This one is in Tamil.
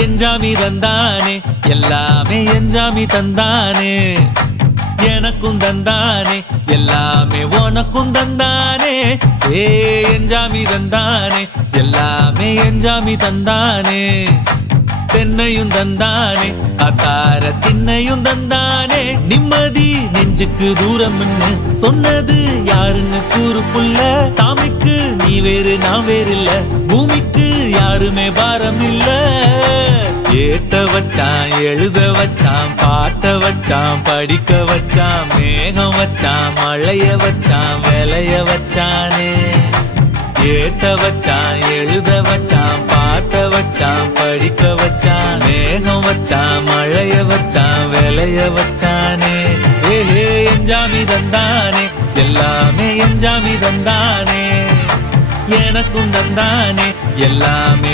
எஞ்சாமி தந்தானே எல்லாமே எஞ்சாமி தந்தானே எனக்கும் தந்தானே எல்லாமே உனக்கும் தந்தானே ஏ எஞ்சாமி தந்தானே எல்லாமே எஞ்சாமி தந்தானே தென்னையும் தந்தானே அத்தார திண்ணையும் தந்தானே நிம்மதி நெஞ்சுக்கு தூரம்னு சொன்னது யாருன்னு கூறு புள்ள சாமிக்கு நீ வேறு நான் வேறு இல்ல பூமிக்கு யாருமே பாரம் இல்ல ஏத்த வச்சான் எழுத வச்சான் பாட்ட வச்சான் படிக்க வச்சான் மேகம் வச்சான் மழைய வச்சான் விளைய வச்சானே ஏத்த வச்சான் எழுத வச்சான் பாட்ட வச்சான் படிக்க வச்சான் மேகம் வச்சான் மழைய வச்சான் விளைய வச்சானே ஏஹே எஞ்சாமி தந்தானே எல்லாமே எஞ்சாமி தந்தானே எனக்கும் தந்தானே எல்லாமே